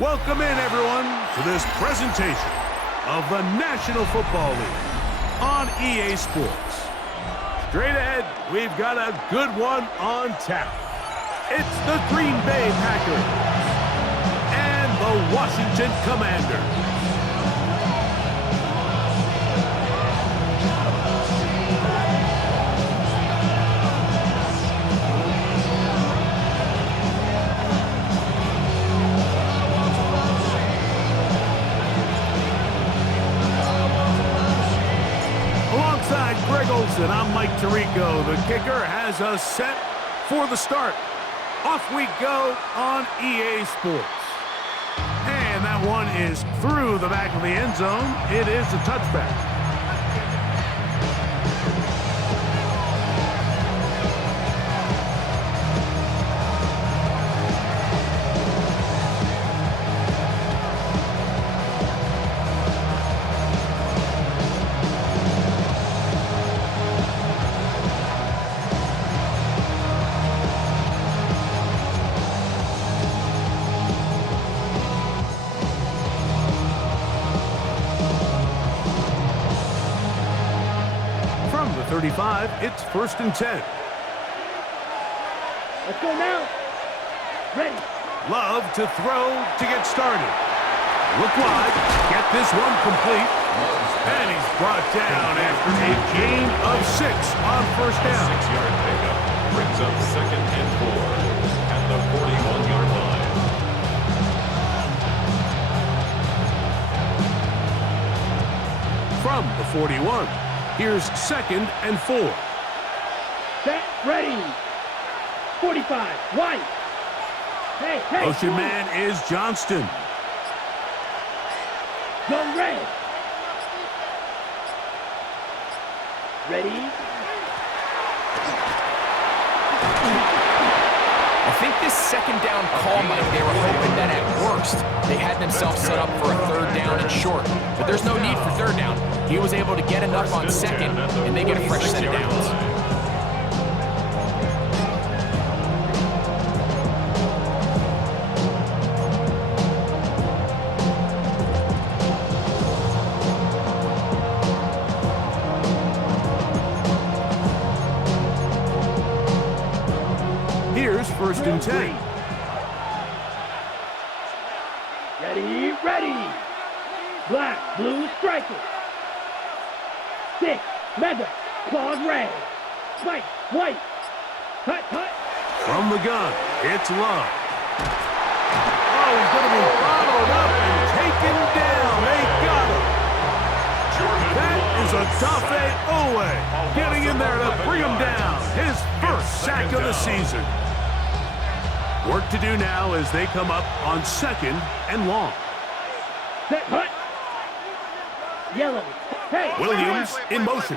Welcome in, everyone, to this presentation of the National Football League on EA Sports. Straight ahead, we've got a good one on tap. It's the Green Bay Packers and the Washington Commanders. I'm Mike Tirico. The kicker has us set for the start. Off we go on EA Sports. And that one is through the back of the end zone. It is a touchback. From the 35, it's 1st and 10. Let's go now. Ready. Love to throw to get started. Look wide. Get this one complete. And he's brought down after a gain of 6 on 1st down. 6-yard pickup brings up 2nd and 4 at the 41-yard line. From the 41, here's 2nd and 4. Set, ready. 45, white. Hey. Motion man is Johnston. Go red. Ready. I think this 2nd down call, Mike, they were hoping that at worst they had themselves set up for a 3rd down and short. But there's no need for 3rd down. He was able to get enough on 2nd, and they get a fresh set of downs. Here's 1st and 10. Ready. Black, blue, striker. 6, mega, claws red. Spike, white. Cut. From the gun, it's Love. Oh, he's going to be followed up and taken down. They got him. That is a Tafe Owe getting in there to bring him down. His first sack of the season. Work to do now as they come up on 2nd and long. Set, hut. Yellow. Hey. Williams in motion.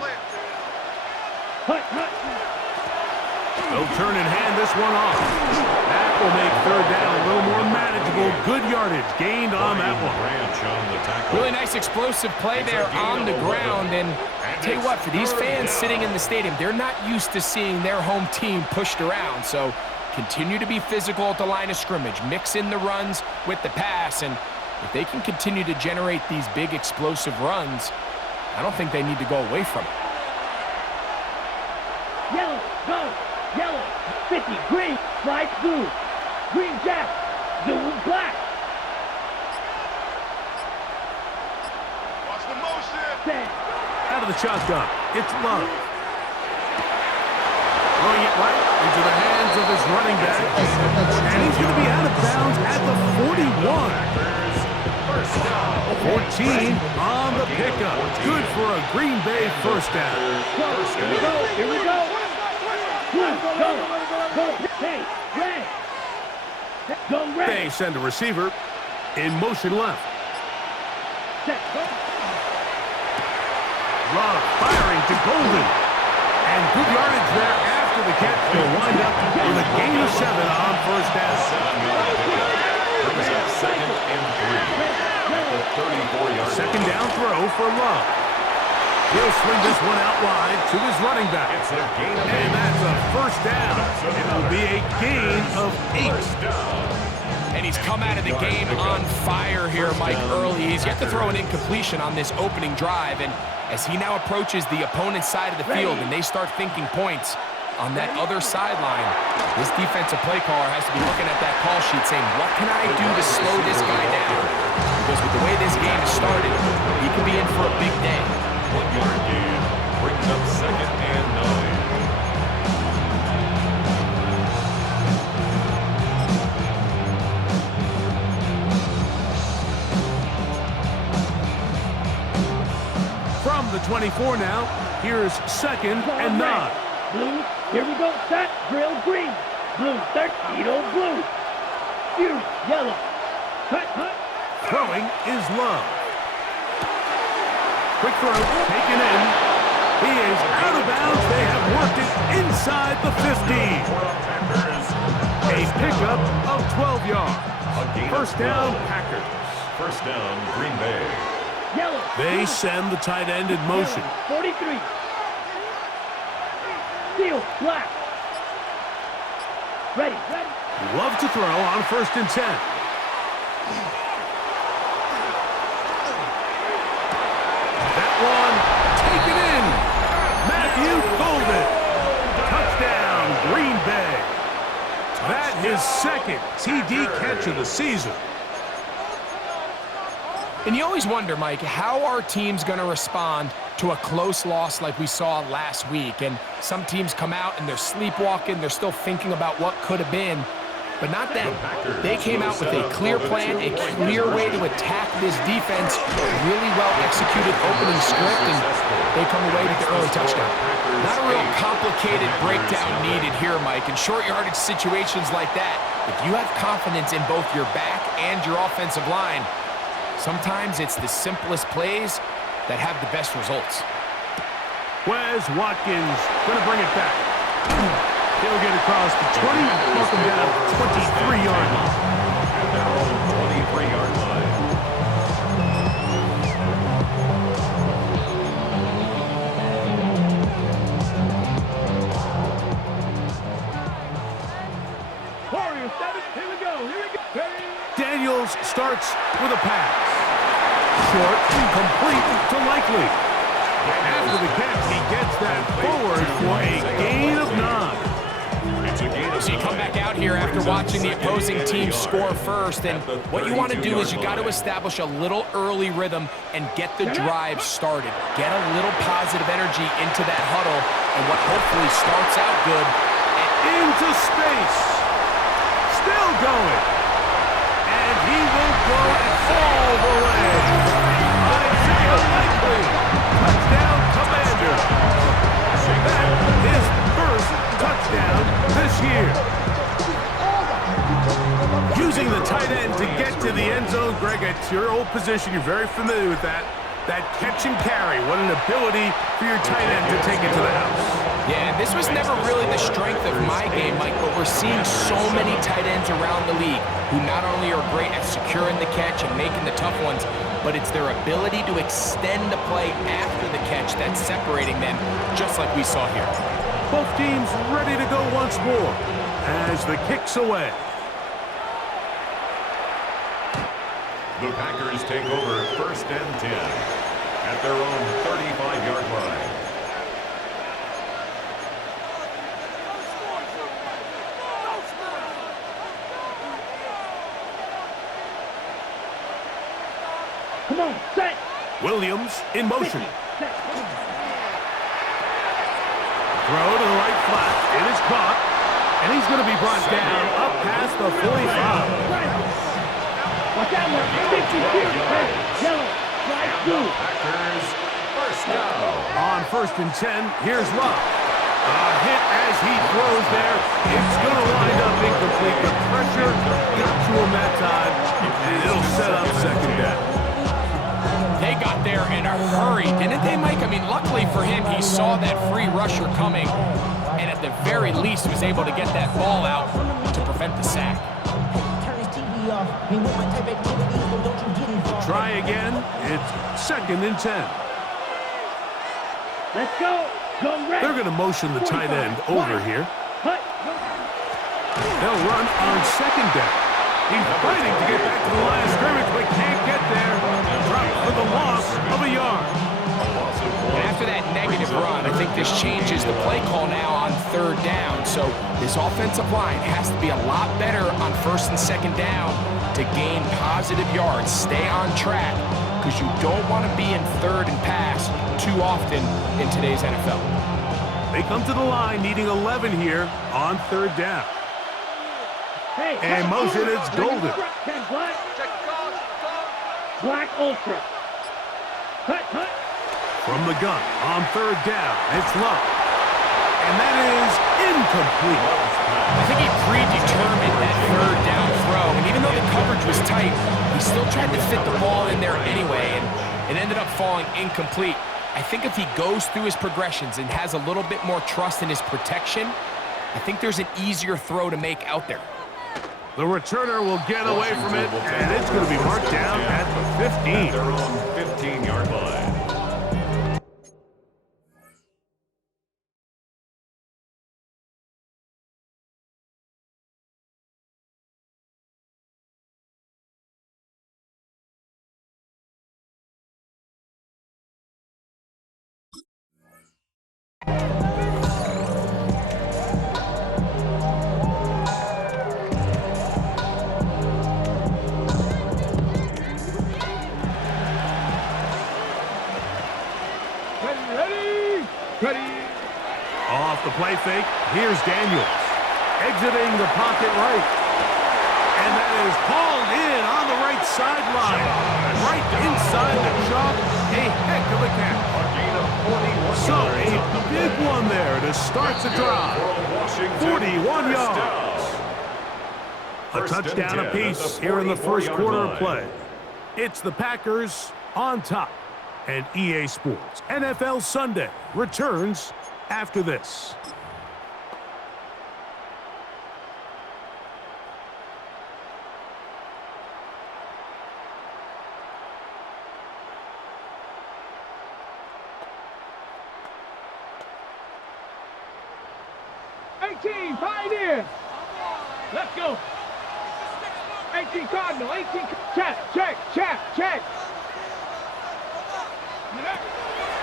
Hut. They'll turn and hand this one off. That will make 3rd down a little more manageable. Good yardage gained on that one. Really nice explosive play there on the ground. And I'll tell you what, for these fans sitting in the stadium, they're not used to seeing their home team pushed around. So continue to be physical at the line of scrimmage. Mix in the runs with the pass. And if they can continue to generate these big explosive runs, I don't think they need to go away from it. Yellow, go. Yellow, 50, green, light blue. Green jack, blue, black. Watch the motion. Set. Out of the shotgun, it's Love. Throwing it right into the hands of his running back. And he's going to be out of bounds at the 41. 14 on the pickup. Good for a Green Bay 1st down. Here we go. Go. Hey, red. Go red. They send a receiver in motion left. Set, go. Love firing to Golden. And good yardage there after the catch. They'll wind up with a gain of 7 on 1st down. 2nd and 3. 34-yard 2nd down throw for Love. He'll swing this one out wide to his running back. And that's a 1st down. It will be a gain of 8. And he's come out of the game on fire here, Mike, early. He's yet to throw an incompletion on this opening drive. And as he now approaches the opponent's side of the field and they start thinking points on that other sideline, this defensive play caller has to be looking at that call sheet saying, what can I do to slow this guy down? Because with the way this game has started, he could be in for a big day. 1 yard gain brings up 2nd and 9. From the 24 now, here's 2nd and 9. Blue, here we go. Set, drill, green. Blue, Tito, blue. Fuse, yellow. Cut. Throwing is Love. Quick throw, taken in. He is out of bounds. They have worked it inside the 15. A pickup of 12 yards. First down, Packers. First down, Green Bay. Yellow. They send the tight end in motion. 43. Steel, black. Ready. Love to throw on 1st and 10. That one taken in. Matthew Golden. Touchdown, Green Bay. That his 2nd TD catch of the season. And you always wonder, Mike, how are teams going to respond to a close loss like we saw last week? And some teams come out and they're sleepwalking. They're still thinking about what could have been. But not them. They came out with a clear plan, a clear way to attack this defense, really well-executed opening script, and they come away with the early touchdown. Not a real complicated breakdown needed here, Mike. In short-yardage situations like that, if you have confidence in both your back and your offensive line, sometimes it's the simplest plays that have the best results. Wes Watkins going to bring it back. He'll get across the 20, knock him down 23-yard line. At their own 23-yard line. Warriors 7, here we go. Daniels starts with a pass. Short, complete to Likely. After the catch, he gets that forward for a gain of 9. So you come back out here after watching the opposing team score first, and what you want to do is you got to establish a little early rhythm and get the drive started. Get a little positive energy into that huddle, and what hopefully starts out good. Into space. Still going. And he will go all the way. Isaiah Likely. Touchdown, Commander. That is first touchdown this year. Using the tight end to get to the end zone, Greg, it's your old position. You're very familiar with that. That catch and carry. What an ability for your tight end to take it to the house. Yeah, this was never really the strength of my game, Mike, but we're seeing so many tight ends around the league who not only are great at securing the catch and making the tough ones, but it's their ability to extend the play after the catch that's separating them, just like we saw here. Both teams ready to go once more as the kick's away. The Packers take over 1st and 10 at their own 35-yard line. Come on, set. Williams in motion. 50, set. Throw to the right flat. It is caught. And he's going to be brought down up past the 45. Watch out, man. 50, yellow, right through. Packers first down. On 1st and 10, here's Love. A hit as he throws there. It's going to wind up incomplete. The pressure got to him that time, and it'll set up 2nd down. They got there in a hurry, didn't they, Mike? I mean, luckily for him, he saw that free rusher coming, and at the very least was able to get that ball out to prevent the sack. Try again. It's 2nd and 10. Let's go. Go red. They're going to motion the tight end over here. Cut. They'll run on 2nd down. He's fighting to get back to the line of scrimmage, but can't get there. Dropped for the loss of a yard. And after that negative run, I think this changes the play call now on third down. So this offensive line has to be a lot better on first and second down to gain positive yards. Stay on track, because you don't want to be in third and pass too often in today's NFL. They come to the line needing 11 here on third down. Hey, And motion, it's golden. Black Ultra. Cut. From the gun on third down, it's low. And that is incomplete. I think he predetermined that third down throw, and even though the coverage was tight, he still tried to fit the ball in there anyway, and it ended up falling incomplete. I think if he goes through his progressions and has a little bit more trust in his protection, I think there's an easier throw to make out there. The returner will get away from it, and it's going to be marked down at the 15. At their own 15-yard line. Ready. Off the play fake, here's Daniels. Exiting the pocket right. And that is hauled in on the right sideline. Right inside the chalk. A heck of a catch. So, a big one there to start the drive. 41 yards. A touchdown apiece here in the first quarter of play. It's the Packers on top. And EA Sports NFL Sunday returns after this. Pioneer. Let's go. 18 Cardinal. 18. Check.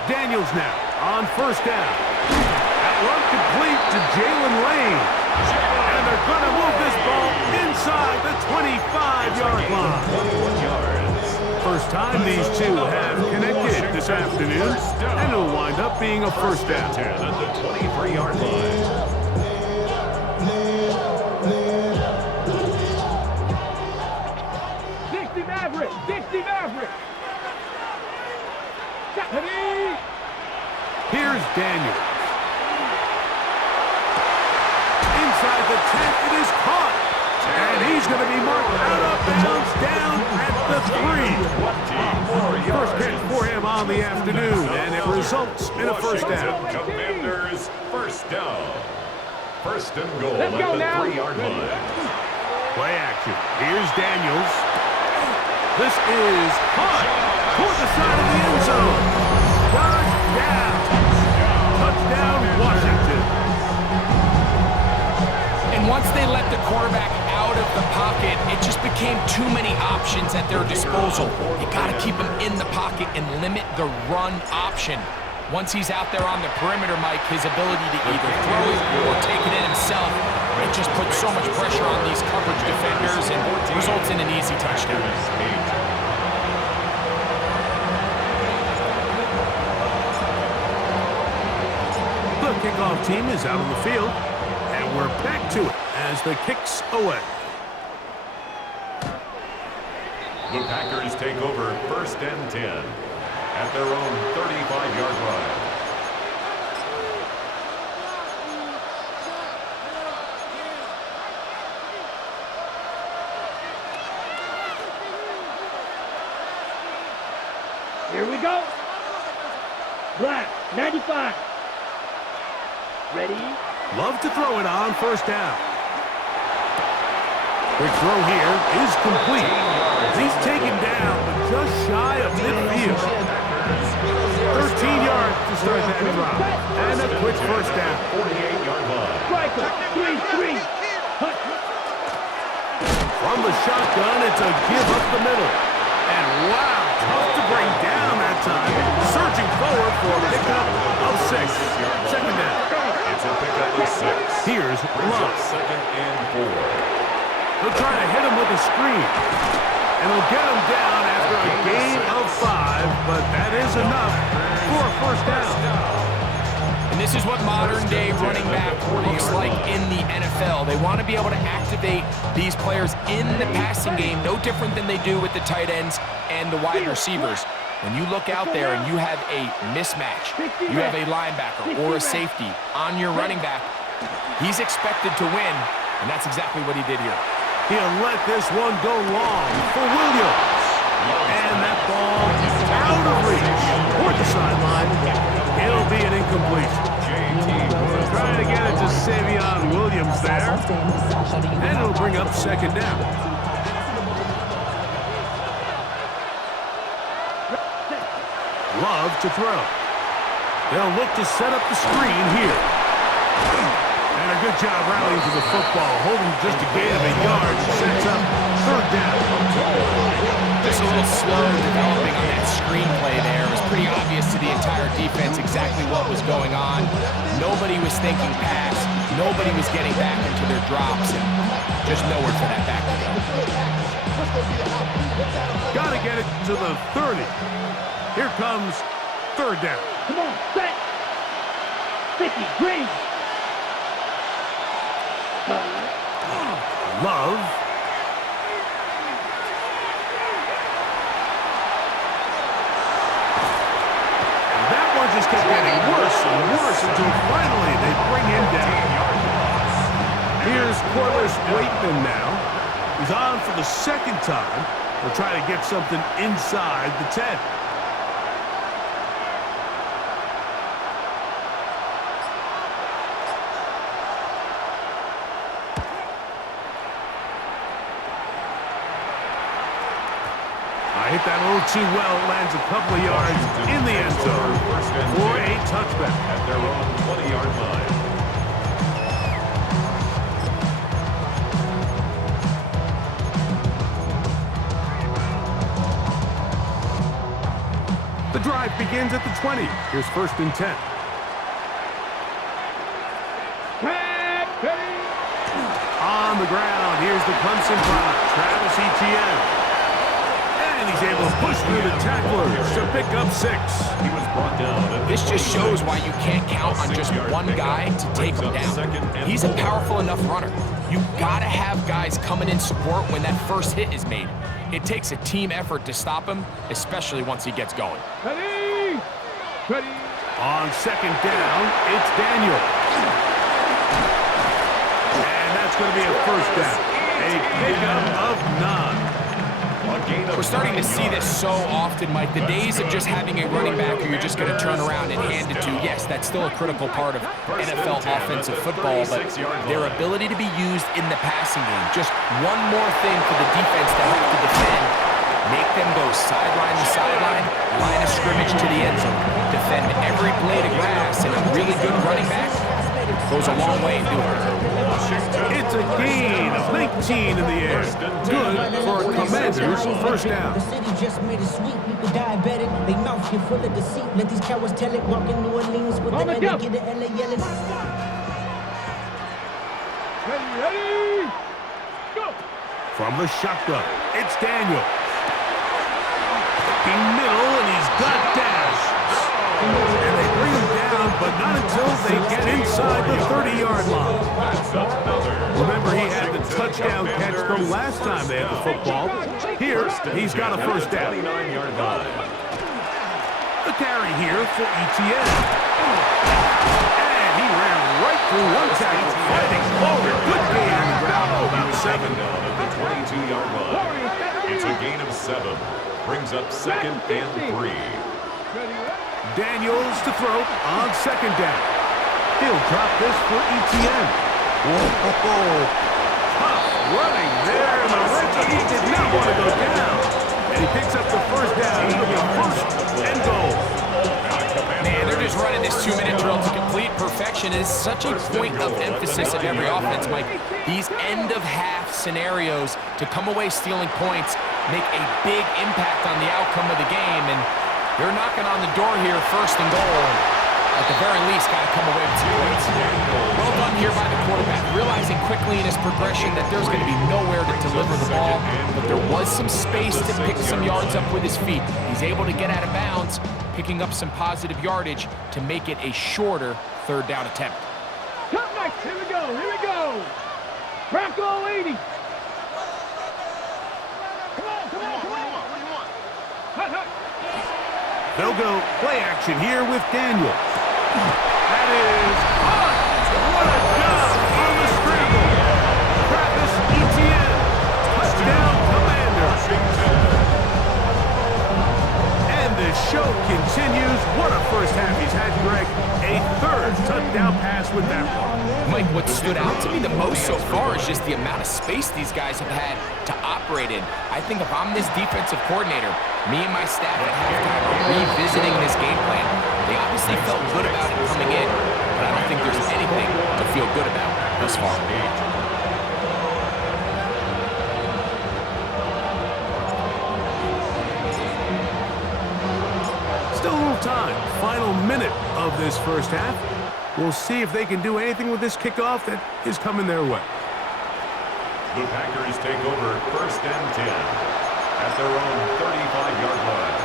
Daniels now on first down. That run complete to Jalen Lane. And they're going to move this ball inside the 25-yard line. 21 yards. First time these two have connected this afternoon, and it'll wind up being a first down. 10 at the 23-yard line. 60 Maverick. Here's Daniels. Inside the 10, it is caught. And he's going to be marked out of bounds down at the 3. First catch for him on the afternoon, and it results in a first down. Commanders first down. First and goal at the 3-yard line. Play action. Here's Daniels. This is caught toward the side of the end zone. Touchdown, Washington. And once they let the quarterback out of the pocket, it just became too many options at their disposal. You got to keep him in the pocket and limit the run option. Once he's out there on the perimeter, Mike, his ability to either throw it or take it in himself, it just puts so much pressure on these coverage defenders and results in an easy touchdown. The kickoff team is out on the field, and we're back to it as the kick's away. The Packers take over first and 10 at their own 35-yard line. Here we go. Black, 95. Ready? Love to throw it on first down. Quick throw here is complete. He's taken down, but just shy of midfield. 13 yards to start that drive. And a quick first down. 48-yard line. Striker, 3-3. From the shotgun, it's a give up the middle. And wow, tough to bring down that time. Surging forward for a pickup of 6. Second down. It's a pickup of 6. Here's Love. Second and 4. They'll try to hit him with a screen. And they'll get him down after a gain of 5, but that is enough for a first down. And this is what modern-day running back looks like in the NFL. They want to be able to activate these players in the passing game, no different than they do with the tight ends and the wide receivers. When you look out there and you have a mismatch, you have a linebacker or a safety on your running back, he's expected to win, and that's exactly what he did here. He'll let this one go long for Williams. And that ball is out of reach toward the sideline. It'll be an incompletion. Trying to get it to Savion Williams there. And it'll bring up second down. Love to throw. They'll look to set up the screen here. And a good job rallying to the football, holding just a gain of a yard. Sets up third down. Just a little slow developing on that screenplay there. It was pretty obvious to the entire defense exactly what was going on. Nobody was thinking pass. Nobody was getting back into their drops, and just nowhere for that back to go. Got to get it to the 30. Here comes third down. Come on, set. Sticky, green. Love. And that one just kept getting worse and worse until finally they bring him down. Here's Corliss Waitman now. He's on for the second time. They'll try to get something inside the 10. Hit that a little too well. Lands a couple of yards in the end zone for a touchback. At their own 20-yard line. The drive begins at the 20. Here's first and 10. On the ground, here's the Clemson product, Travis Etienne. And he's able to push through the tacklers to pick up 6. He was brought down. This just shows why you can't count on just one guy to take him down. He's a powerful enough runner. You've got to have guys coming in support when that first hit is made. It takes a team effort to stop him, especially once he gets going. Ready? Ready? On second down, it's Daniel. And that's going to be a first down. A pickup of 9. We're starting to see this so often, Mike. The days of just having a running back who you're just going to turn around and hand it to, yes, that's still a critical part of NFL offensive football, but their ability to be used in the passing game, just one more thing for the defense to have to defend, make them go sideline to sideline, line of scrimmage to the end zone, defend every blade of grass, and a really good running back goes a long way in doing it. It's a gain of 19 in the air. Good for a Commanders first down. The city just made it sweet. People diabetic. They mouth get full of deceit. Let these cowards tell it. Walk in New Orleans with the LA, get the LA yelling. Ready? Go! From the shotgun, it's Daniel. In middle, and he's got dash. And they bring him down, but not until they get inside the 30-yard line. Remember, he had the touchdown catch from last time they had the football. Here, he's got a first down. The carry here for Etienne. And he ran right through one tackle, fighting forward. Good gain on the ground, about 7. Down at the 22-yard line. It's a gain of 7. Brings up second and 3. Daniels to throw on second down. He'll drop this for Etienne. Whoa, tough running there in the red zone. He did not want to go down. And he picks up the first down. It'll be first and goal. Man, they're just running this 2-minute drill to complete perfection is such a point of emphasis of every offense, Mike. These end-of-half scenarios to come away stealing points make a big impact on the outcome of the game, and they're knocking on the door here, first and goal. At the very least, got to come away with 2 points. Well done here by the quarterback, realizing quickly in his progression that there's going to be nowhere to deliver the ball, but there was some space to pick some yards up with his feet. He's able to get out of bounds, picking up some positive yardage to make it a shorter third down attempt. Come next, here we go, here we go. Bronco 80. Come on, come on, come on. What do you want? Hut, hut. They'll go play action here with Daniel. That is hot. What a job on the scramble. Travis Etienne, touchdown Commander. And the show continues. What a first half he's had, Greg. A third touchdown pass with that one. Mike, what stood out to me the most so far is just the amount of space these guys have had to operate in. I think if I'm this defensive coordinator, me and my staff at halftime are revisiting this game plan. They obviously felt good about it coming in, but I don't think there's anything to feel good about thus far. Still a little time. Final minute of this first half. We'll see if they can do anything with this kickoff that is coming their way. The Packers take over first and 10 at their own 35-yard line.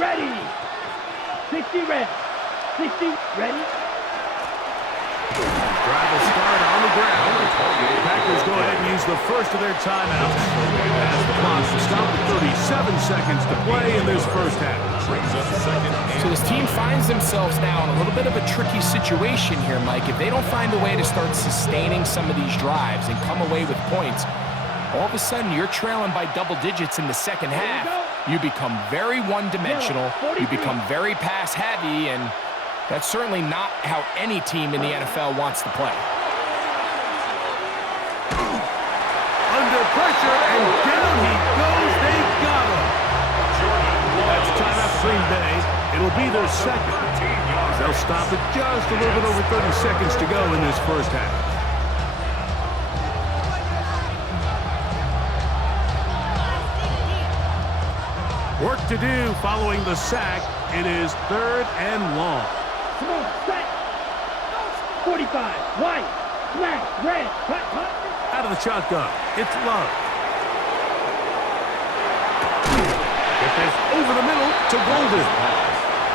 Ready. 60 red. 60 ready. Drive will start on the ground. The Packers go ahead and use the first of their timeouts as the clock will stop with 37 seconds to play in this first half. So this team finds themselves now in a little bit of a tricky situation here, Mike. If they don't find a way to start sustaining some of these drives and come away with points, all of a sudden you're trailing by double digits in the second half. You become very one-dimensional. You become very pass-heavy, and that's certainly not how any team in the NFL wants to play. Under pressure, and down he goes. They got him. That's timeout Green Bay. It'll be their second. They'll stop it just a little bit over 30 seconds to go in this first half. Work to do following the sack. It is third and long. Come on, set. 45, white, black, red, hut, hut. Out of the shotgun, it's Love. It is over the middle to Golden.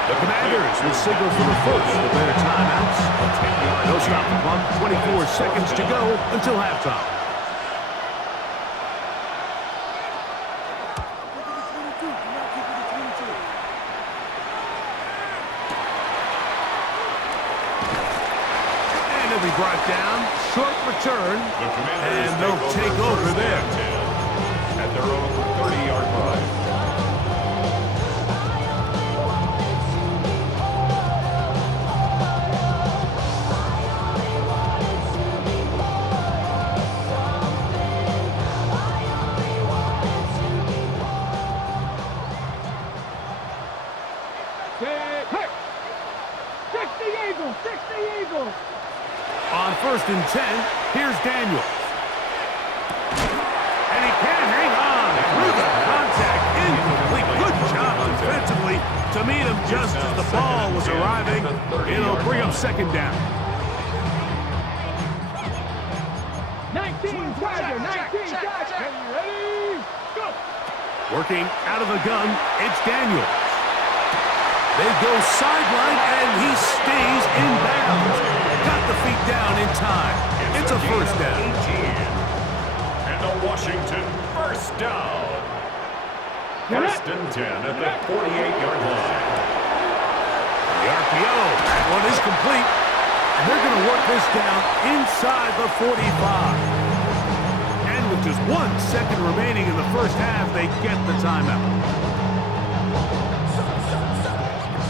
The Commanders will signal for the first of their timeouts. They'll stop the clock, 24 seconds to go until halftime. Brought down, short return, and they'll take over there. At their own 30-yard line. On first and 10, here's Daniels. And he can't hang on through the contact. Incomplete. Good job defensively to meet him just as the ball was arriving. It'll bring him second down. 19, Tiger, 19, Tiger. Ready, go. Working out of the gun, it's Daniels. They go sideline, and he stays in bounds. Got the feet down in time. It's a first down. And a Washington first down. First and 10 at the 48-yard line. The RPO, that one is complete. And they're going to work this down inside the 45. And with just 1 second remaining in the first half, they get the timeout.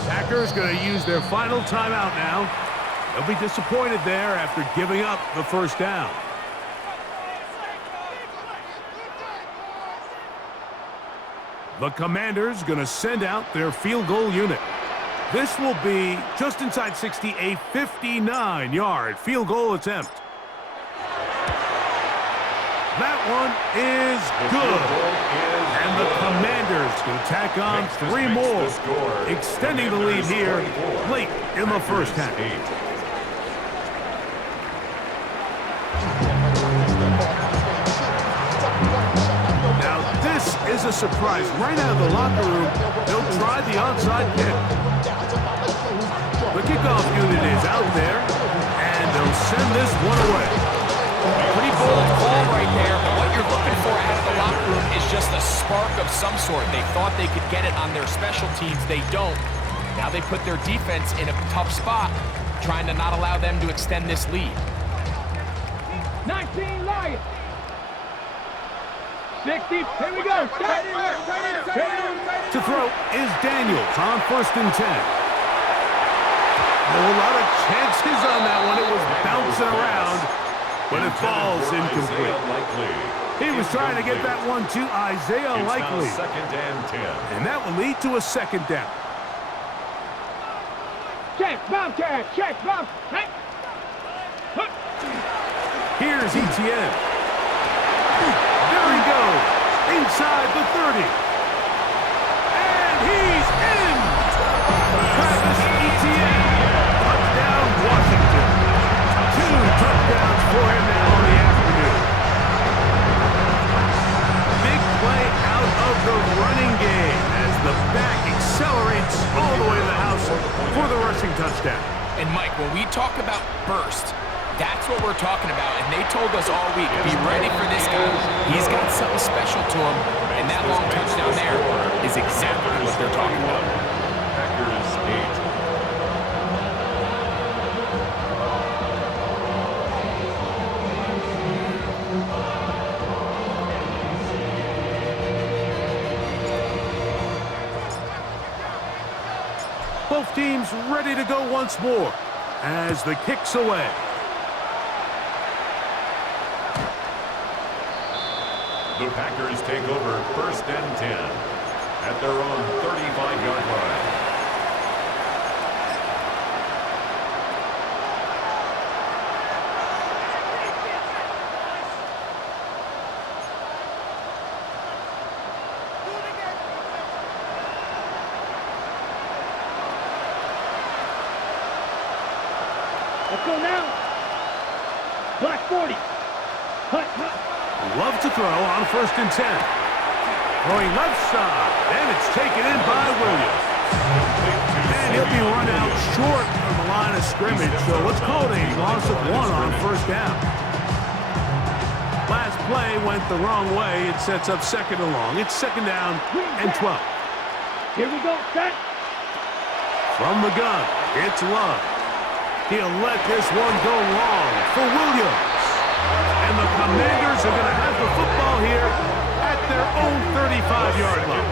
Packers going to use their final timeout now. He'll be disappointed there after giving up the first down. The Commanders going to send out their field goal unit. This will be just inside 60, a 59-yard field goal attempt. That one is good. And the Commanders going to tack on 3 more, extending the lead here late in the first half. Now, this is a surprise. Right out of the locker room, they'll try the onside kick. The kickoff unit is out there, and they'll send this one away. Pretty bold call right there, but what you're looking for out of the locker room is just a spark of some sort. They thought they could get it on their special teams. They don't. Now they put their defense in a tough spot, trying to not allow them to extend this lead. 19 Lions. 60. Here we go. To throw is Daniels on 1st and 10. A lot of chances on that one. It was bouncing around, but it falls incomplete. He was trying to get that one to Isaiah Likely. Second and 10. And that will lead to a second down. Check, Bobcat, check, Bob. Hey. Here's ETN. There he goes, inside the 30. And he's in! Travis Etienne, touchdown Washington. 2 touchdowns for him now in the afternoon. Big play out of the running game as the back accelerates all the way to the house for the rushing touchdown. And Mike, when we talk about burst, that's what we're talking about, and they told us all week, be ready for this guy. He's got something special to him, and that long touchdown there is exactly what they're talking about. Packers 8. Both teams ready to go once more as the kick's away. The Packers take over 1st and 10 at their own 35-yard line. Let's go now. Black 40. Hut, hut. Love to throw on 1st and 10. Throwing left side, and it's taken in by Williams. And he'll be run out short from the line of scrimmage, so let's call it a loss of 1 on 1st down. Last play went the wrong way. It sets up 2nd and long. It's 2nd down and 12. Here we go, set. From the gun, it's Love. He'll let this one go long for Williams. And the Commanders are going to have the football here at their own 35-yard line.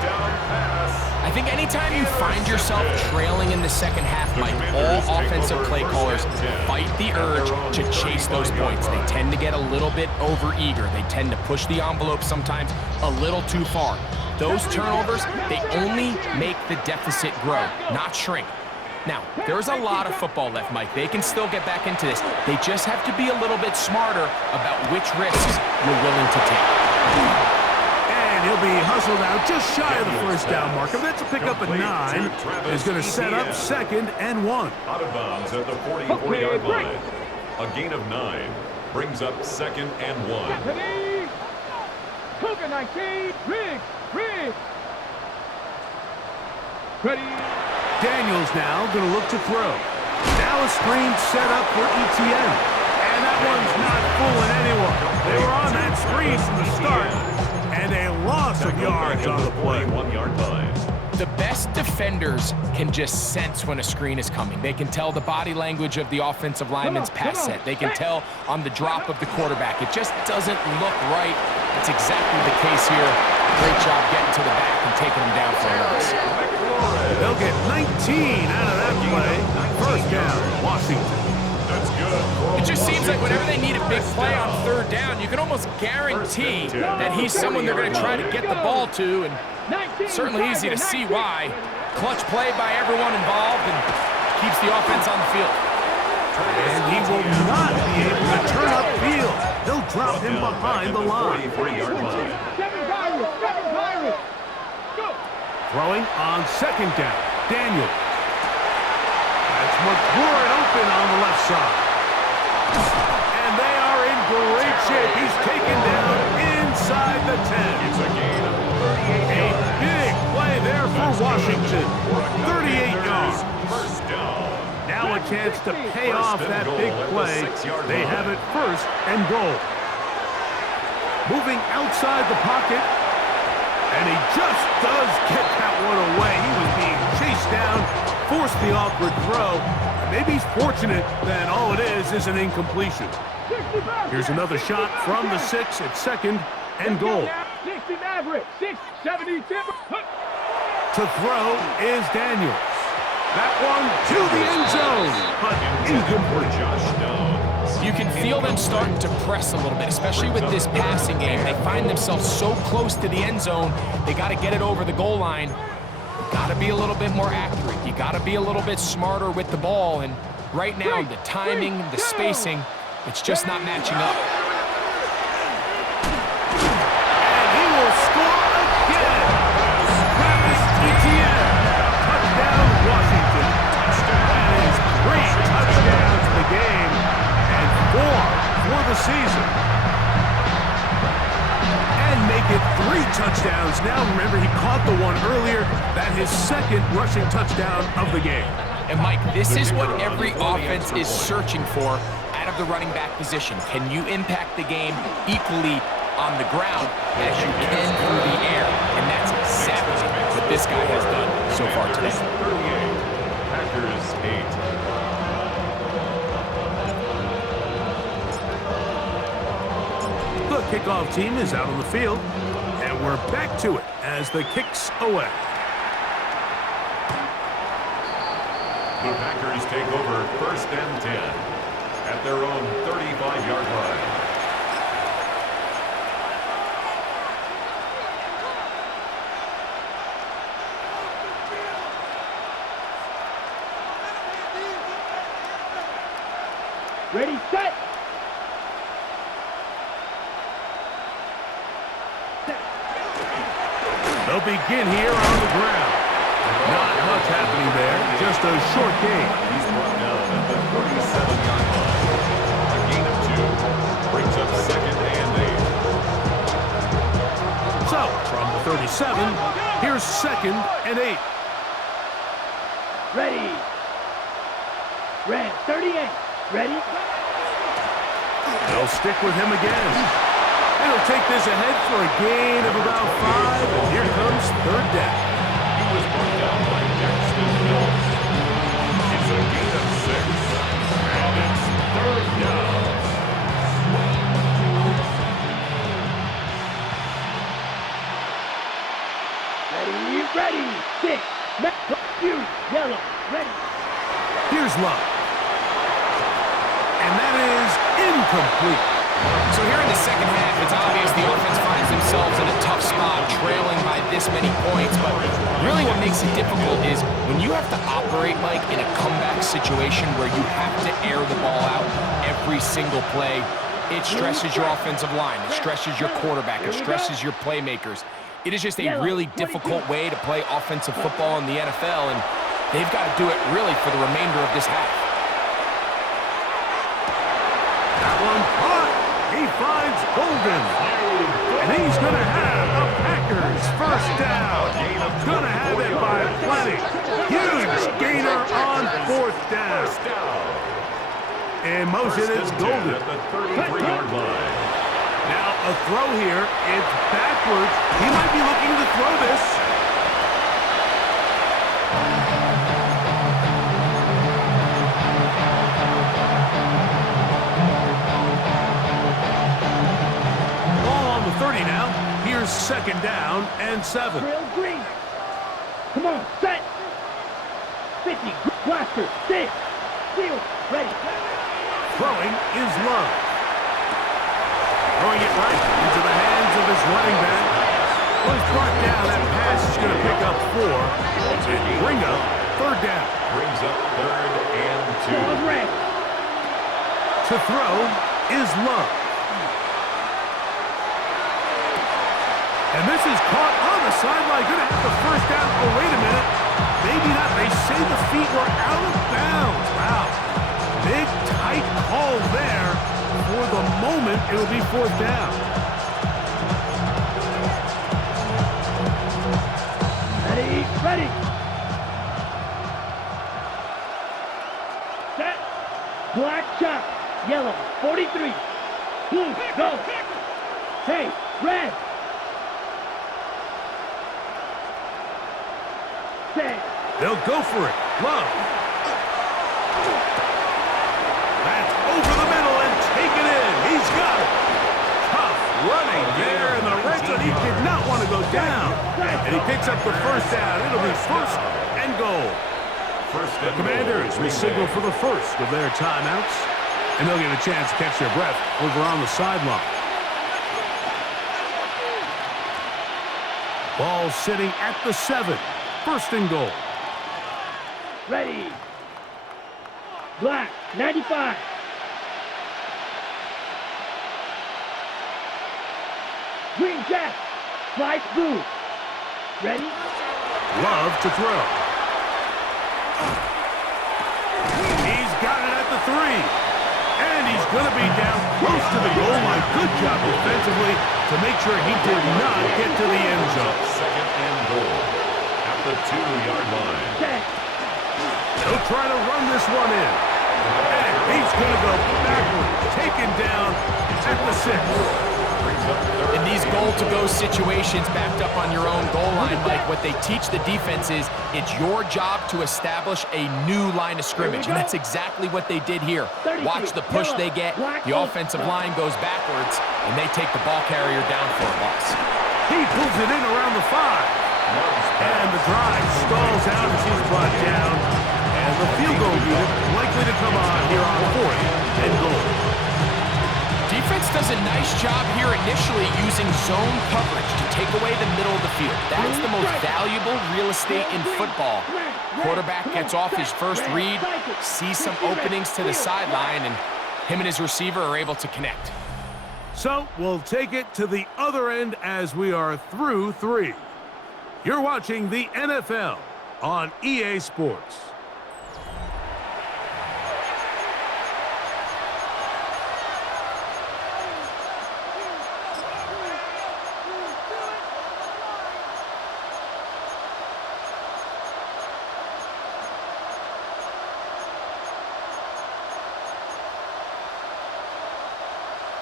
I think anytime you find yourself trailing in the second half, Mike, all offensive play callers fight the urge to chase those points. They tend to get a little bit overeager. They tend to push the envelope sometimes a little too far. Those turnovers, they only make the deficit grow, not shrink. Now, there's a lot of football left, Mike. They can still get back into this. They just have to be a little bit smarter about which risks you're willing to take. And he'll be hustled out just shy of the first down marker. That's a pickup at 9. Is going to set up 2nd and 1. Out of bounds at the 44-yard line. A gain of 9 brings up 2nd and 1. Cougar 19, Riggs. Ready. Daniels now going to look to throw. Now a screen set up for ETN. And that one's not fooling anyone. They were on that screen from the start. And a loss of yards on the play. 1-yard line. The best defenders can just sense when a screen is coming. They can tell the body language of the offensive lineman's pass set. They can tell on the drop of the quarterback. It just doesn't look right. It's exactly the case here. Great job getting to the back and taking them down for a loss. They'll get 19 out of that play. 1st down, Washington. It just seems like whenever they need a big play on third down, you can almost guarantee that he's someone they're going to try to get the ball to, and certainly easy to see why. Clutch play by everyone involved and keeps the offense on the field. And he will not be able to turn upfield. They'll drop him behind the line. Throwing on second down. Daniel. That's McLaurin open on the left side. And they are in great shape. He's taken down inside the 10. It's a gain of 38 A yards. big play there for Washington. 38 yards. First down. Now a chance to pay off that big play. They have it first and goal. Moving outside the pocket. And he just does get that one away. He was being chased down, forced the awkward throw. Maybe he's fortunate that all it is an incompletion. Here's another shot from the 6 at second and goal. 60 Maverick, 670 Timber. To throw is Daniels. That one to the end zone, but incomplete. You can feel them starting to press a little bit, especially with this passing game. They find themselves so close to the end zone, they got to get it over the goal line. You got to be a little bit more accurate. You got to be a little bit smarter with the ball. And right now, the timing, the spacing, it's just not matching up. And he will score again. Travis Etienne. Touchdown, Washington. That is 3 touchdowns in the game. 4 for the season. And make it 3 touchdowns now. Remember, he caught the one earlier. That his second rushing touchdown of the game. And Mike, this is what every offense is searching for out of the running back position. Can you impact the game equally on the ground as you can through the air? And that's exactly what this guy has done so far today. 38. Packers 8. The kickoff team is out on the field, and we're back to it as the kicks away. The Packers take over first and 10 at their own 35-yard line. Ready, set. They'll begin here on the ground. Not much happening there, just a short gain. He's brought down at the 37-yard line. A gain of 2 brings up second and 8. So, from the 37, here's second and 8. Ready. Red, 38. Ready. They'll stick with him again. And he'll take this ahead for a gain of about 5, and here comes third down. He was brought down by Jackson Mills. It's a gain of 6, and it's third down. Ready. 6. Use. Yellow. Ready. Here's Love. And that is incomplete. So here in the second half, it's obvious the offense finds themselves in a tough spot, trailing by this many points. But really what makes it difficult is when you have to operate, Mike, in a comeback situation where you have to air the ball out every single play, it stresses your offensive line, it stresses your quarterback, it stresses your playmakers. It is just a really difficult way to play offensive football in the NFL, and they've got to do it really for the remainder of this half. That one caught. He finds Golden. And he's going to have the Packers first down. Going to have it by plenty. Huge gainer on fourth down. In motion, it's Golden. At the 33-yard line. Now a throw here. It's backwards. He might be looking to throw this. Ball on the 30 now. Here's second down and 7. Drill green. Come on, set. 50. Blaster. 6. Seal. Ready. Throwing is Love. Throwing it right into the hands of his running back. Well, he's brought down. That pass is going to pick up 4 and bring up 3rd down. Brings up 3rd and 2. Ball red. To throw is Love. And this is caught on the sideline. Going to have the 1st down. Oh, wait a minute. Maybe not. They say the feet were out of bounds. Wow. Big, tight call there. For the moment, it'll be 4th down. Ready, ready. Set. Black chop. Yellow, 43. Blue, go. Hey, red. Set. They'll go for it. Love. That's over the middle and taken in. He's got it. Tough running there in the red zone. He did not want to go down. And he picks up the 1st down. It'll be 1st and goal. The Commanders will signal for the first of their timeouts. And they'll get a chance to catch their breath over on the sideline. Ball sitting at the 7. 1st and goal. Ready. Black, 95. Green jack. Slice blue. Ready? Love to throw. He's got it at the 3. And he's going to be down close to the goal line. Good job defensively to make sure he did not get to the end zone. 2nd and goal at the 2-yard line. Set. He'll try to run this one in. And he's going to go backwards. Taken down at the 6. In these goal-to-go situations backed up on your own goal line, Mike, what they teach the defense is it's your job to establish a new line of scrimmage, and that's exactly what they did here. Watch the push they get. The offensive line goes backwards, and they take the ball carrier down for a loss. He pulls it in around the 5. And the drive stalls out as he's brought down. And the field goal unit likely to come on here on 4th and goal. Defense does a nice job here initially using zone coverage to take away the middle of the field. That's the most valuable real estate in football. Quarterback gets off his first read, sees some openings to the sideline, and him and his receiver are able to connect. So we'll take it to the other end as we are through 3. You're watching the NFL on EA Sports.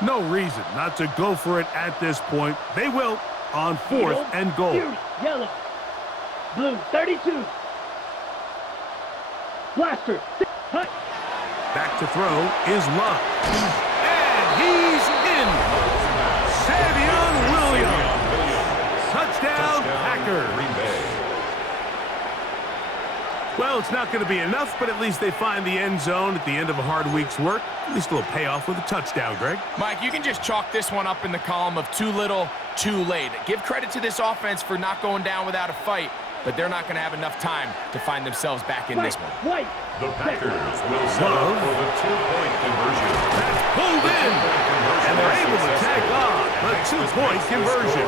No reason not to go for it at this point. They will on 4th and goal. Yellow. Blue, 32. Blaster. Hut. Back to throw is Love. And he's in. Savion Williams. Touchdown, Packers. Well, it's not going to be enough, but at least they find the end zone at the end of a hard week's work. At least a little payoff with a touchdown, Greg. Mike, you can just chalk this one up in the column of too little, too late. Give credit to this offense for not going down without a fight, but they're not going to have enough time to find themselves back in this one. White. The Packers will set up for the 2-point conversion. That's pulled in, and they're able to tag on the 2-point conversion.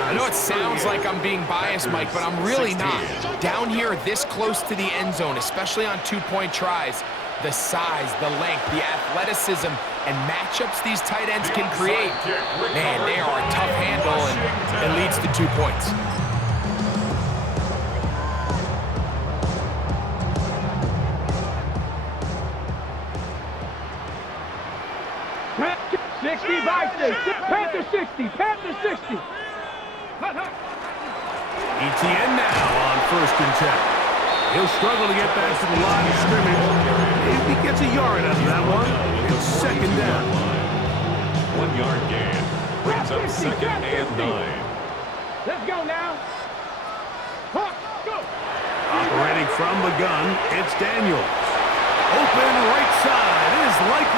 I know it sounds like I'm being biased, Mike, but I'm really not. Down here this close to the end zone, especially on 2-point tries, the size, the length, the athleticism, and matchups these tight ends can create, man, they are a tough handle, and it leads to 2 points. Panther 60 by 60. Panther 60. Panther 60. ETN now on 1st and 10. He'll struggle to get back to the line of scrimmage. If he gets a yard out of that one, it's 2nd down. 1-yard gain brings up 2nd and 9. Let's go now. Huh, go. Operating from the gun, it's Daniels. Open right side is like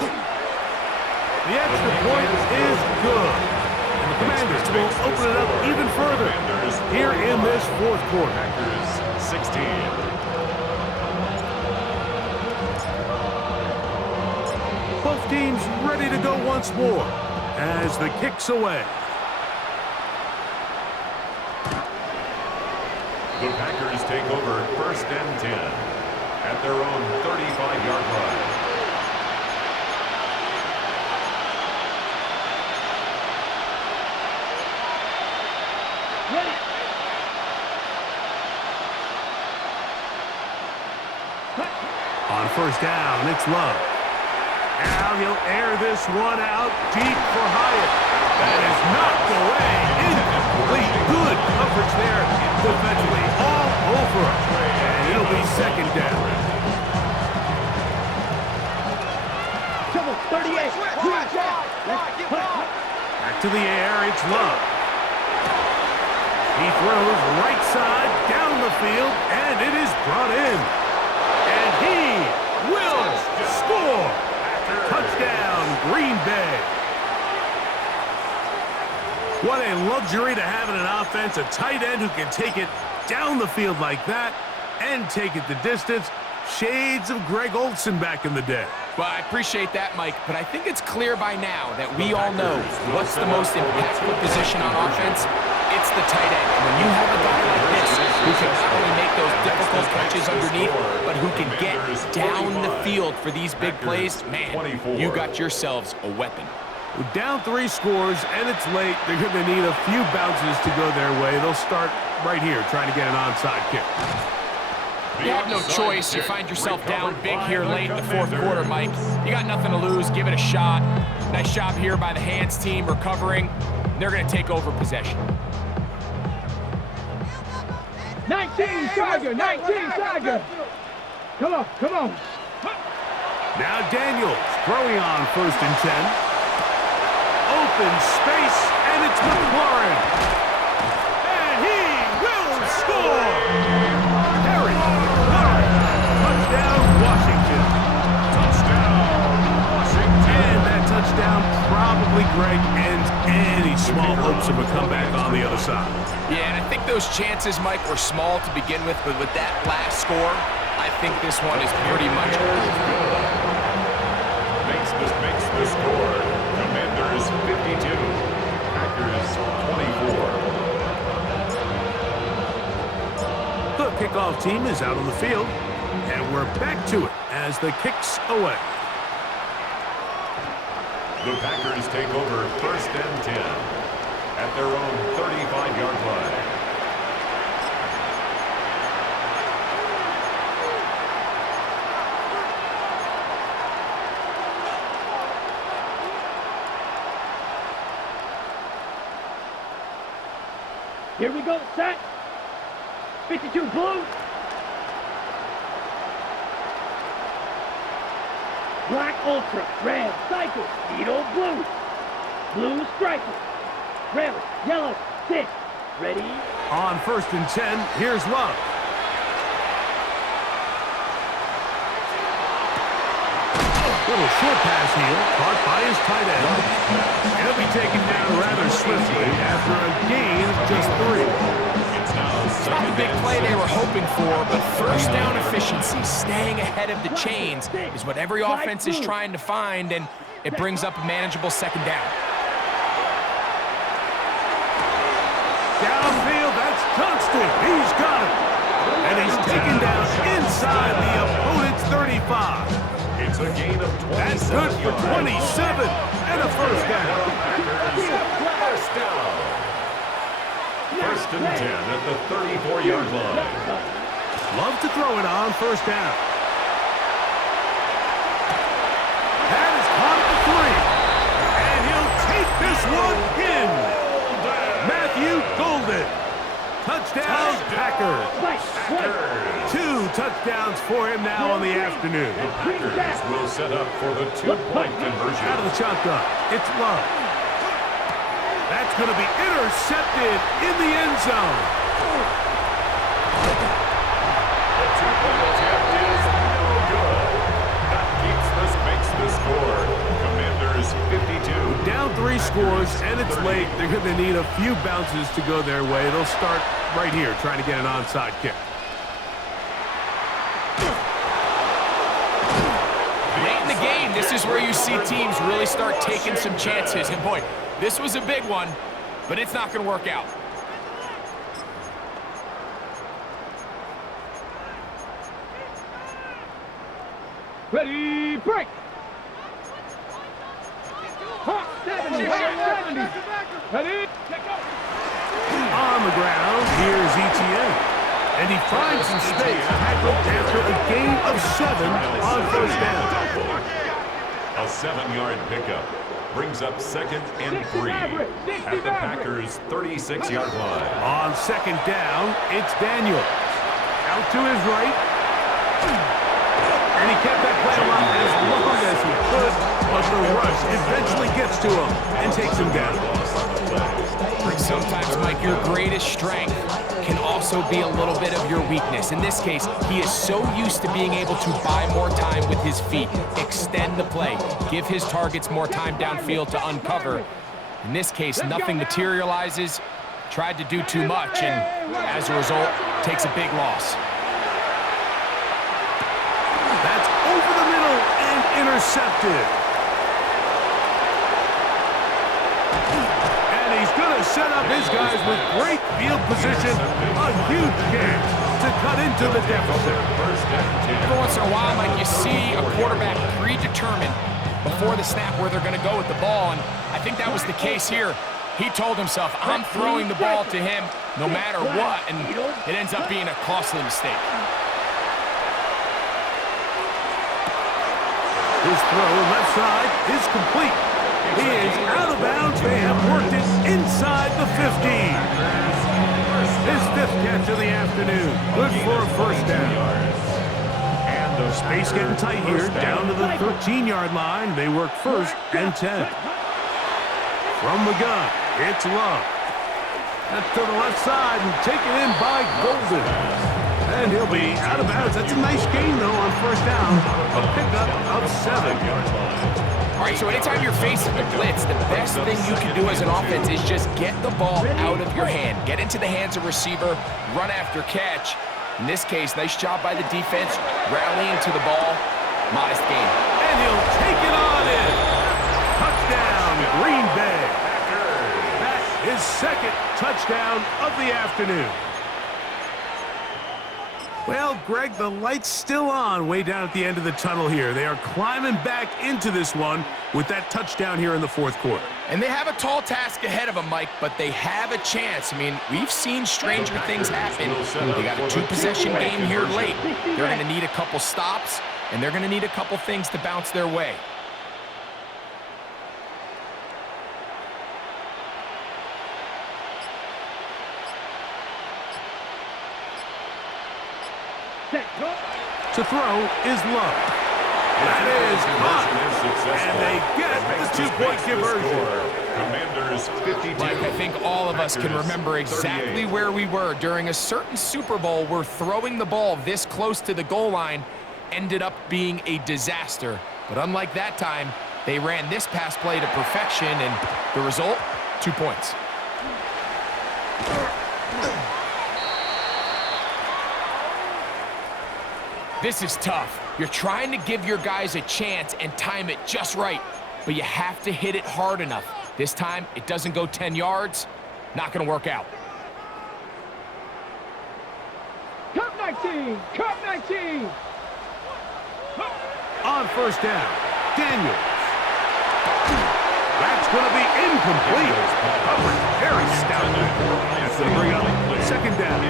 The extra point is good. And the Commanders will open it up even further here in this fourth quarter. Packers 16. Both teams ready to go once more as the kick's away. The Packers take over 1st and 10 at their own 35-yard line. Ready. On 1st down, it's Love. Now he'll air this one out deep for Hyatt. That is knocked away. Incomplete. Good coverage there defensively all over him. And it'll be 2nd down. Double 38. Green jack. Back to the air, it's Love. He throws right side down the field, and it is brought in. And he will score. Touchdown, Green Bay. What a luxury to have in an offense, a tight end who can take it down the field like that and take it the distance. Shades of Greg Olsen back in the day. Well, I appreciate that, Mike, but I think it's clear by now that we all know what's the most impactful position on offense. It's the tight end. And when you have a guy like this who can not only make those difficult catches underneath, but who can get down the field for these big plays, man, you got yourselves a weapon. We're down 3 scores, and it's late. They're going to need a few bounces to go their way. They'll start right here trying to get an onside kick. You have no choice. You find yourself down big here late in the 4th quarter, Mike. You got nothing to lose. Give it a shot. Nice job here by the hands team recovering. They're going to take over possession. 19 Tiger. 19 Tiger. Come on, come on. Now Daniels throwing on 1st and 10. Open space, and it's McLaurin. And he will score. Harry McLaurin. Touchdown, Washington. Touchdown, Washington. And that touchdown probably, Greg, ends any small hopes of a comeback on the other side. Yeah, and I think those chances, Mike, were small to begin with, but with that last score, I think this one is pretty much over. Makes the score. Commanders 52. Packers 24. The kickoff team is out on the field, and we're back to it as the kick's away. The Packers take over 1st and 10 at their own 35-yard line. Here we go, set. 52 blue. Black ultra, red cycle, Speedo blue. Blue striker. Red, yellow, 6. Ready? On 1st and 10, here's Love. Little short pass here, caught by his tight end. He'll be taken down rather swiftly after a gain of just 3. It's not the big play they were hoping for, but 1st down efficiency, staying ahead of the chains, is what every offense is trying to find, and it brings up a manageable 2nd down. Downfield, that's Johnston. He's got it. And he's taken down inside the opponent's 35. It's a gain of 27. That's good for 27 and a 1st down. First down. 1st and 10 at the 34-yard line. Love to throw it on 1st down. That is caught at the 3. And he'll take this one in. Matthew Golden. Touchdown, Packers. 2 touchdowns for him now on the afternoon. The Packers will set up for the 2-point conversion. Out of the shotgun, it's Love. That's going to be intercepted in the end zone. The 2-point attempt is no good. That makes the score scores and it's late, they're going to need a few bounces to go their way. They'll start right here trying to get an onside kick. Late in the game, this is where you see teams really start taking some chances. And boy, this was a big one, but it's not going to work out. Ready, break! 70, 70. Ready, check out. On the ground, here's ETN. And he finds some space tackled after a gain of 7 on first down. A 7-yard pickup brings up 2nd and 3 at the Packers' 36-yard line. On second down, it's Daniels. Out to his right. And he kept that play alive as long as he could, but the rush eventually gets to him and takes him down. Sometimes, Mike, your greatest strength can also be a little bit of your weakness. In this case, he is so used to being able to buy more time with his feet, extend the play, give his targets more time downfield to uncover. In this case, nothing materializes, tried to do too much, and as a result, takes a big loss. That's over the middle and intercepted. And he's going to set up his guys with great field position. A huge chance to cut into the deficit. Every once in a while, Mike, you see a quarterback predetermined before the snap where they're going to go with the ball, and I think that was the case here. He told himself, I'm throwing the ball to him no matter what, and it ends up being a costly mistake. His throw left side is complete. He is out of bounds. They have worked it inside the 15. His 5th catch of the afternoon. Good for a first down. Space getting tight here. Down to the 13-yard line. They work 1st and 10. From the gun, it's Love. That's to the left side and taken in by Golden. And he'll be out of bounds. That's a nice gain, though, on first down. A pickup of 7. All right, so anytime you're facing the blitz, the best thing you can do as an offense is just get the ball out of your hand. Get into the hands of receiver, run after catch. In this case, nice job by the defense, rallying to the ball. Modest gain. And he'll take it on in. Touchdown, Green Bay. That's his 2nd touchdown of the afternoon. Well, Greg, the light's still on way down at the end of the tunnel here. They are climbing back into this one with that touchdown here in the 4th quarter. And they have a tall task ahead of them, Mike, but they have a chance. I mean, we've seen stranger things happen. They got a 2-possession game here late. They're going to need a couple stops, and they're going to need a couple things to bounce their way. To throw is Love. That is caught. And they get the 2-point conversion. Commanders 52. Mike, I think all of us can remember exactly where we were during a certain Super Bowl where throwing the ball this close to the goal line ended up being a disaster. But unlike that time, they ran this pass play to perfection, and the result, 2 points. This is tough. You're trying to give your guys a chance and time it just right, but you have to hit it hard enough. This time, it doesn't go 10 yards. Not going to work out. Cut 19! Cut 19! On first down, Daniels. That's going to be incomplete. Covered very stoutly. That's going to bring up 2nd down.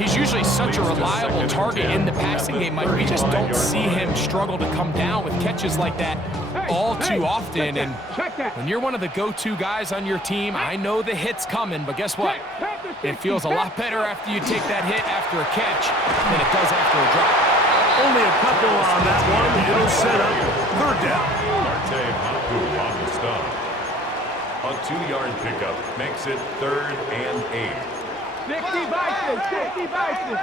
He's usually such a reliable target in the passing game, Mike. We just don't see him struggle to come down with catches like that all too often. And when you're one of the go-to guys on your team, I know the hit's coming, but guess what? It feels a lot better after you take that hit after a catch than it does after a drop. Only a couple on that one. It'll set up 3rd down. On the stop. A 2-yard pickup makes it 3rd and 8. 60 Bison! 60 Bison!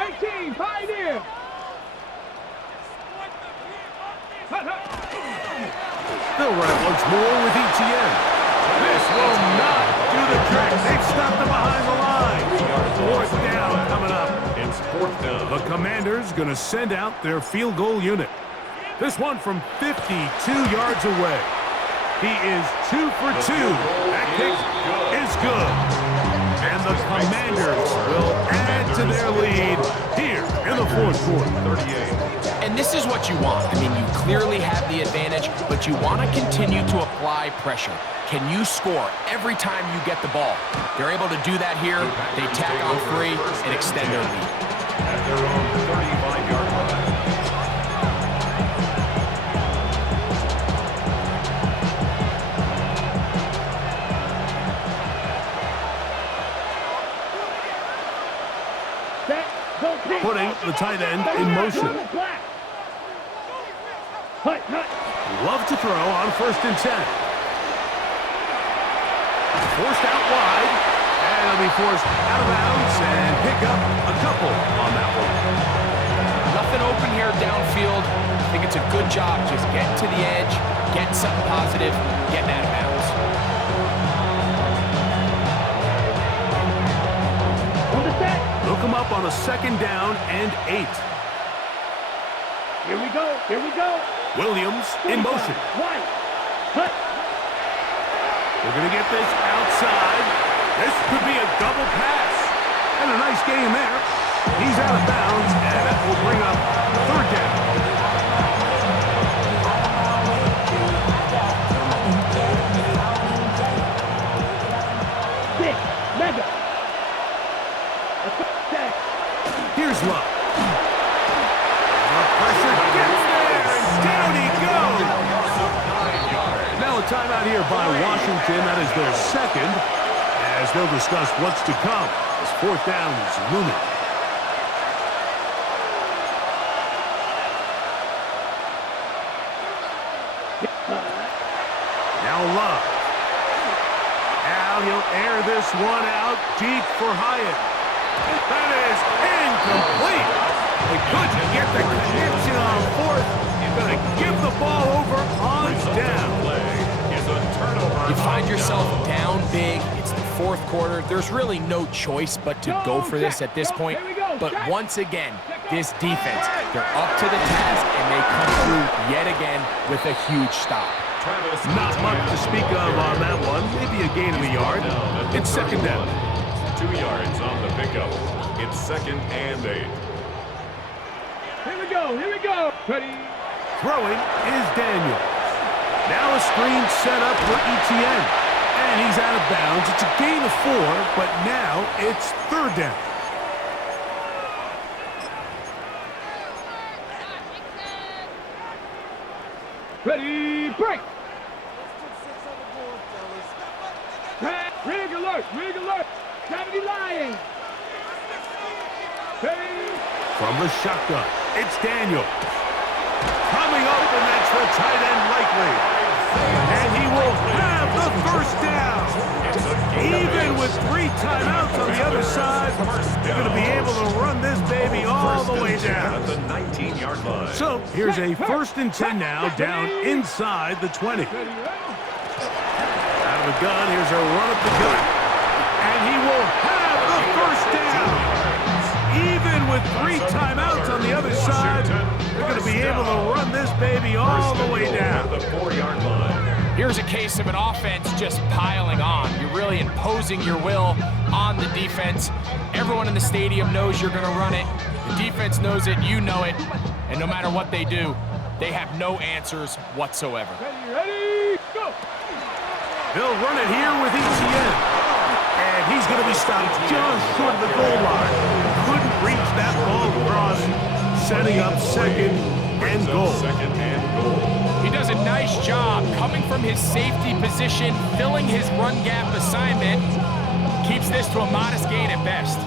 18, Pioneer! More with ETN. This will not do the trick. They've stopped them behind the line. Fourth down coming up. It's fourth down. The Commanders going to send out their field goal unit. This one from 52 yards away. He is 2 for 2. That kick is good. And the Commanders will add to their lead here in the fourth quarter. 38. And this is what you want. I mean, you clearly have the advantage, but you want to continue to apply pressure. Can you score every time you get the ball? They're able to do that here. They tack on 3 and extend their lead. At their own 35-yard line. Putting the tight end in motion. Love to throw on 1st and 10. Forced out wide, and he'll be forced out of bounds and pick up a couple on that one. Nothing open here downfield. I think it's a good job just getting to the edge, getting something positive, getting out of bounds. They'll come up on a 2nd down and 8. Here we go. Here we go. Williams in motion. Right. Cut. They're going to get this outside. This could be a double pass. And a nice game there. He's out of bounds, and that will bring up 3rd down. Six. Mega. Here's Love. The pressure gets there, and down he goes. Now a timeout here by Washington. That is their 2nd, as they'll discuss what's to come as 4th down is looming. Now Love. Now he'll air this one out deep for Hyatt. That is incomplete. They couldn't get the connection on 4th. You're going to give the ball over on down. You find yourself down big. It's the 4th quarter. There's really no choice but to go for this at this point. But once again, this defense, they're up to the task, and they come through yet again with a huge stop. Not much to speak of on that one. Maybe a gain of a yard. It's 2nd down. 2 yards on the pickup. It's 2nd and 8. Here we go. Here we go. Ready. Throwing is Daniels. Now a screen set up for ETN. And he's out of bounds. It's a gain of 4, but now it's 3rd down. Ready. Break. Rig alert. Rig alert. Gravity lying. Ready. From the shotgun, it's Daniels. Coming up, and that's the tight end likely. And he will have the 1st down. Even with 3 timeouts on the other side, they're going to be able to run this baby all the way down. At the 19-yard line. So here's a 1st and 10 now, down inside the 20. Out of the gun, here's a run at the gun. And he will have the 1st down. Even with 3 timeouts on the other side, they're going to be able to run this baby all the way down. At the 4-yard line. Here's a case of an offense just piling on. You're really imposing your will on the defense. Everyone in the stadium knows you're going to run it. The defense knows it, you know it. And no matter what they do, they have no answers whatsoever. Ready, go! They'll run it here with ETN. And he's going to be stopped just short of the goal line. Couldn't reach that ball across, setting up 2nd and goal. 2nd and goal. He does a nice job coming from his safety position, filling his run gap assignment. Keeps this to a modest gain at best.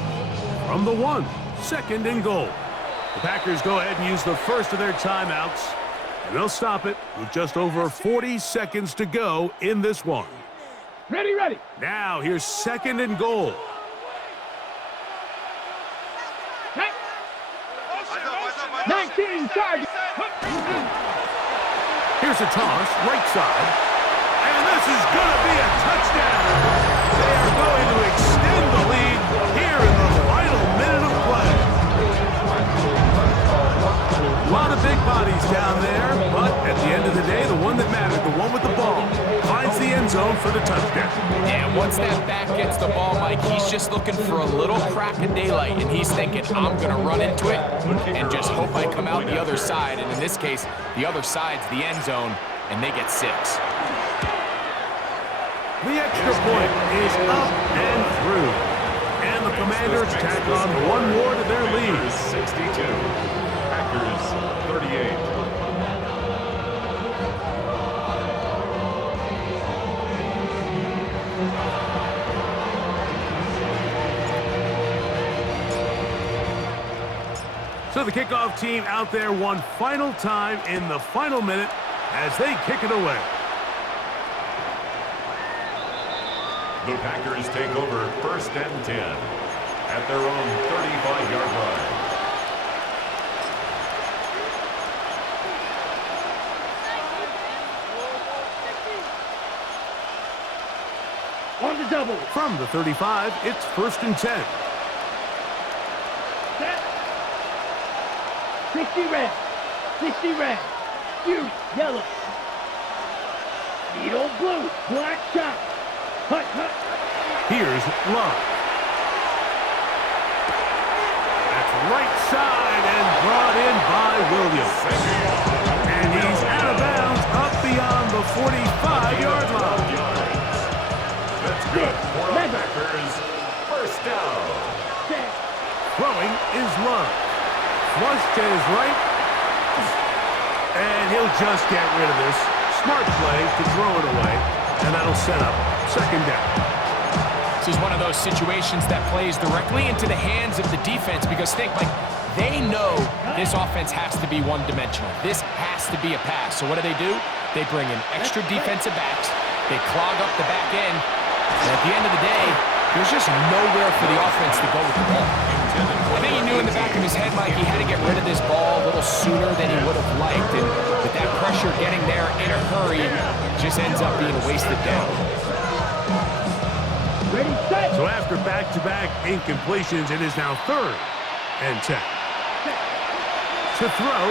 From the 1, 2nd and goal. The Packers go ahead and use the first of their timeouts, and they'll stop it with just over 40 seconds to go in this one. Ready, ready. Now here's 2nd and goal. Hey. 19 target. Here's a toss, right side. this is going to be a touchdown. They are going to extend the lead here in the final minute of play. A lot of big bodies down there, but at the end of the day, the one that mattered, the one with the ball, finds the end zone for the touchdown. Yeah, once that back gets the ball, Mike, he's just looking for a little crack of daylight, and he's thinking, I'm going to run into it and just hope I come out the other side. And in this case, the other side's the end zone, and they get 6. The extra point is up and through. And the Commanders tack on one more to their lead. 62. Packers 38. So the kickoff team out there one final time in the final minute as they kick it away. The Packers take over 1st and 10 at their own 35-yard line. On the double. From the 35, it's 1st and 10. Set. 60 red. 60 red. Fuse yellow. Needle blue. Black shot. Hut, hut. Here's Love. That's right side and brought in by Williams. And he's out of bounds up beyond the 45-yard line. That's good for the Packers. 1st down. Throwing is Love. Flush to his right. And he'll just get rid of this. Smart play to throw it away. And that'll set up 2nd down. This is one of those situations that plays directly into the hands of the defense because think, like, they know this offense has to be one-dimensional. This has to be a pass. So what do? They bring in extra defensive backs. They clog up the back end. And at the end of the day, there's just nowhere for the offense to go with the ball. I think he knew in the back of his head, Mike, he had to get rid of this ball a little sooner than he would have liked. And with that pressure getting there in a hurry, just ends up being a wasted down. Ready, set. So after back-to-back incompletions, it is now 3rd and 10. To throw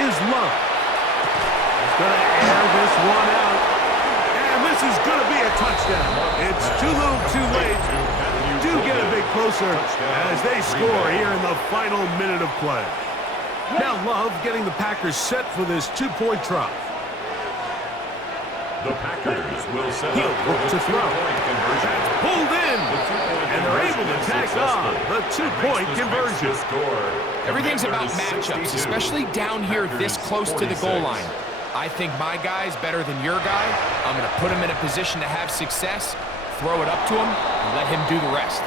is Love. He's going to air this one out. And this is going to be a touchdown. It's too little too late. Do get a bit closer as they score here in the final minute of play. Now Love getting the Packers set for this 2-point try. The Packers will set He'll up look to throw. conversion. Pulled in. And they're able to tack on the 2-point conversion. Everything's about matchups, especially down here this close to the goal line. I think my guy's better than your guy. I'm going to put him in a position to have success, throw it up to him, and let him do the rest.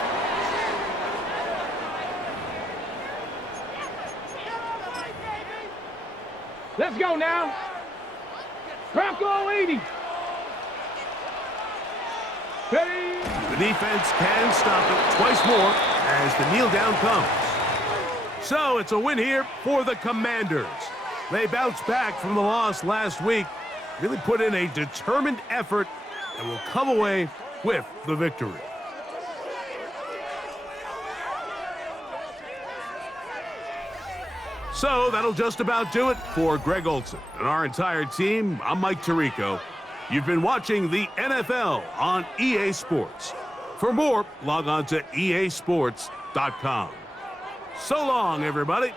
Let's go now. Bronco 80. Ready. The defense can stop it twice more as the kneel down comes. So it's a win here for the Commanders. They bounced back from the loss last week, really put in a determined effort, and will come away with the victory. So that'll just about do it for Greg Olson and our entire team. I'm Mike Tirico. You've been watching the NFL on EA Sports. For more, log on to easports.com. So long, everybody.